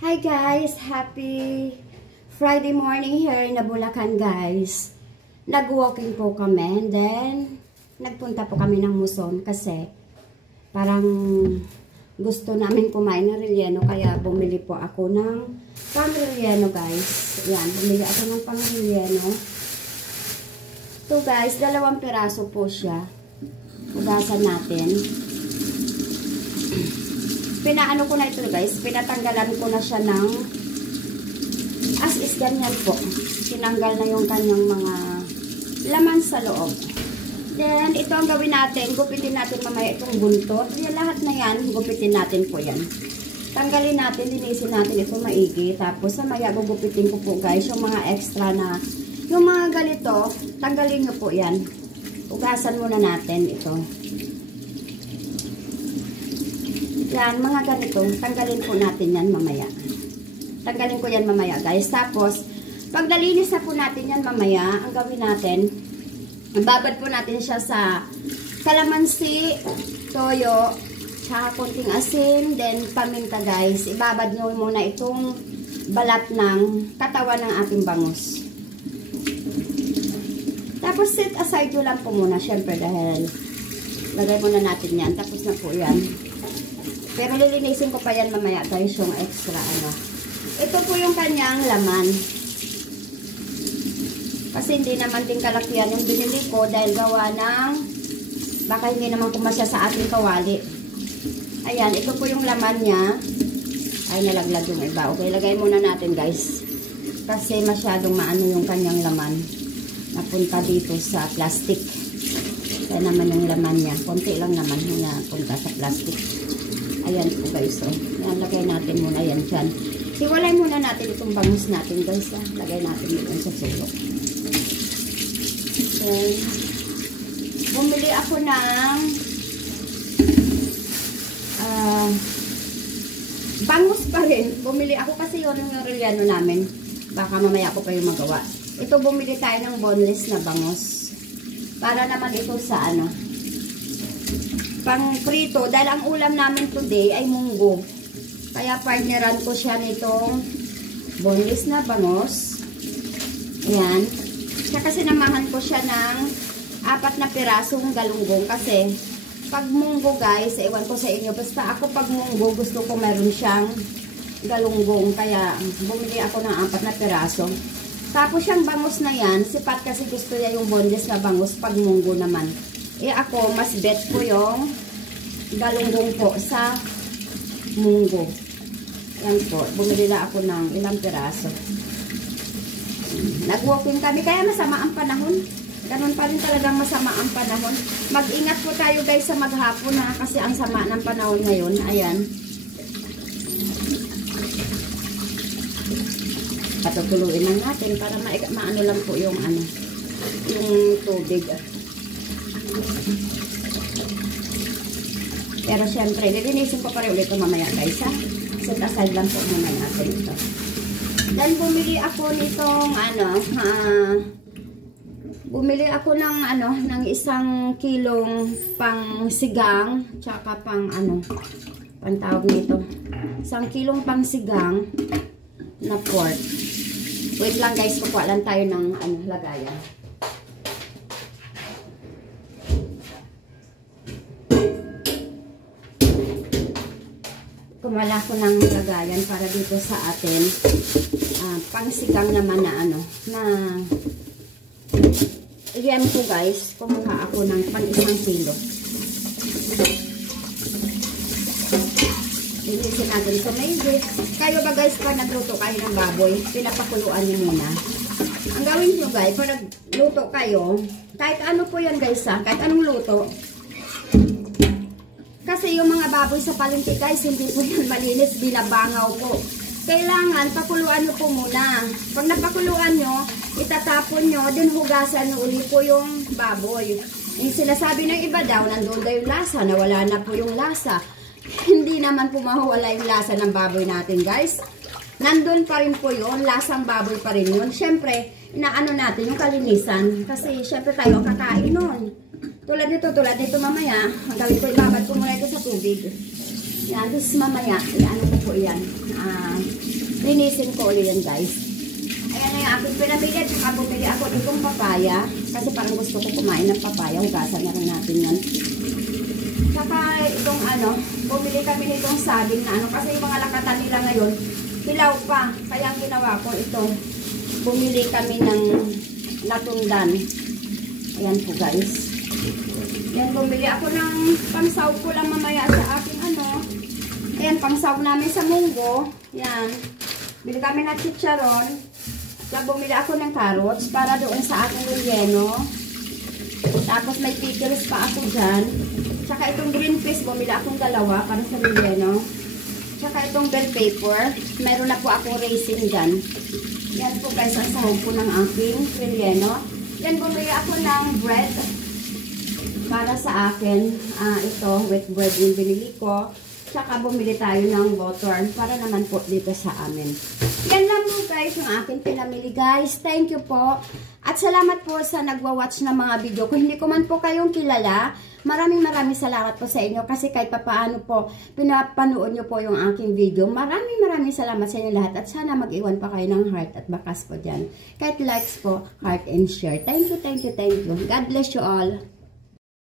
Hi guys! Happy Friday morning here in Bulacan guys. Nag-walking po kami. And then, nagpunta po kami ng Muson kasi parang gusto namin kumain ng relleno. Kaya bumili po ako ng pang-relleno guys. Yan, bumili ako ng pang-relleno. Ito guys, 2 piraso po siya. Hugasan natin. Pinaano ko na ito guys, pinatanggalan ko na siya ng as is ganyan po. Tinanggal na yung kanyang mga laman sa loob. Then, ito ang gawin natin. Gupitin natin mamaya itong buntot. Yung lahat na yan, gupitin natin po yan. Tanggalin natin, linisin natin ito maigi. Tapos, mamaya gugupitin ko po guys yung mga extra na, yung mga ganito, tanggalin nyo po yan. Ugasan muna natin ito. Yan, mga ganito, tanggalin po natin yan mamaya. Tanggalin ko yan mamaya guys. Tapos, pag nalinis na po natin yan mamaya, ang gawin natin, babad po natin siya sa kalamansi, toyo, tsaka konting asin, then paminta guys. Ibabad nyo muna itong balat ng katawan ng ating bangus. Tapos, set aside nyo lang po muna, syempre dahil lagay muna natin yan. Tapos na po yan. Pero lilinisin ko pa yan mamaya guys yung extra ano. Ito po yung kanyang laman. Kasi hindi naman din kalakihan yung binili ko dahil gawa ng baka hindi naman kumasya sa ating kawali. Ayan, ito po yung laman niya. Ay, nalaglag yung iba. Okay, lagay muna natin guys. Kasi masyadong maano yung kanyang laman. Napunta dito sa plastic. Kaya naman yung laman niya. Konti lang naman yung napunta sa plastic. Ayan po guys, oh. Yan, lagay natin muna yan dyan. Hiwalay muna natin itong bangus natin guys, ah. Lagay natin dito sa sulok. Okay. Bumili ako ng bangus pa rin. Bumili ako kasi yun yung relleno namin. Baka mamaya ako pa yung magawa. Ito, bumili tayo ng boneless na bangus. Para naman ito sa ano, pang prito, dahil ang ulam namin today ay munggo. Kaya partneran ko siya nitong boneless na bangus. Ayan. Kasi sinamahan ko siya ng 4 na pirasong galunggong. Kasi pag munggo guys, ewan ko sa inyo, basta ako pag munggo gusto ko meron siyang galunggong. Kaya bumili ako ng 4 na piraso. Tapos yung bangus na yan, si Pat kasi gusto niya yung boneless na bangus pag munggo naman. Eh ako, mas bet ko yung galunggong po sa munggo. Yan po. Bumili na ako ng ilang piraso. Nag-walking kami. Kaya masama ang panahon. Ganun pa rin talagang masama ang panahon. Mag-ingat po tayo guys sa maghapon ha. Kasi ang sama ng panahon ngayon. Ayan. Patutuluin lang natin para maano lang po yung ano, yung tubig. Pero syempre, lilinisin ko pa rin ulit ito mamaya guys ha. Set aside lang po muna natin ito. Then bumili ako nitong ano, bumili ako ng ano, ng 1 kilong pang sigang, tsaka pang ano, pang tawag nito, 1 kilong pang sigang na pork. Wait lang guys, kukuha lang tayo ng ano, lagayan. Kumala ko ng lagayan para dito sa atin. Pangsigang naman na ano, na yan po guys, kumuha ako ng pang 1 kilo. Linisin natin ito maigi. Kayo ba guys, pag nagluto kayo ng baboy, pinapakuluan nyo muna. Ang gawin nyo guys, pag nagluto kayo, kahit ano po yan guys ha, kahit anong luto, kasi yung mga baboy sa palengke guys, hindi po yan malinis, binabangaw po. Kailangan pakuluan nyo po muna. Pag napakuluan nyo, itatapon nyo, then hugasan nyo uli po yung baboy. Yung sinasabi ng iba daw, nandun daw yung lasa, nawala na po yung lasa. Hindi naman po mawawala yung lasa ng baboy natin guys. Nandun pa rin po yun, lasang baboy pa rin yun. Siyempre, inaano natin yung kalinisan. Kasi siyempre tayo ang kakain nun. Tulad nito mamaya, ang gawin ko, ibabad ko muna ito sa tubig. Yan, tapos mamaya, ano ko po yan. Linisin ko ulit yan, guys. Ayan na yung aking pinamili at saka bumili ako itong papaya. Kasi parang gusto ko kumain ng papaya. Hugasan na rin natin yan. Saka itong bumili kami nitong saging na kasi yung mga lakatan nila ngayon, hilaw pa. Kaya ang ginawa ko ito, bumili kami ng latundan. Ayan po, guys. Yan, bumili ako ng pangsaw ko lang mamaya sa aking ayan, pangsaw namin sa munggo. Yan. Bili kami ng chicharon. At bumili ako ng carrots para doon sa aking relleno. Tapos may pickles pa ako dyan. Tsaka itong green peas, bumili akong dalawa para sa relleno. Tsaka itong bell pepper. Meron na po akong raisin dyan. Yan po guys, ang sahog po ng aking relleno. Yan, bumili ako ng bread para sa akin. Ito, wheat bread yung binili ko. Tsaka bumili tayo ng butter para naman po dito sa amin. Yan lang po guys yung aking pinamili guys. Thank you po. At salamat po sa nagwa-watch ng mga video. Kung hindi ko man po kayong kilala, maraming salamat po sa inyo. Kasi kahit papaano po, pinapanood nyo po yung aking video. Maraming salamat sa inyo lahat. At sana mag-iwan pa kayo ng heart at bakas po dyan. Kahit likes po, heart and share. Thank you. God bless you all.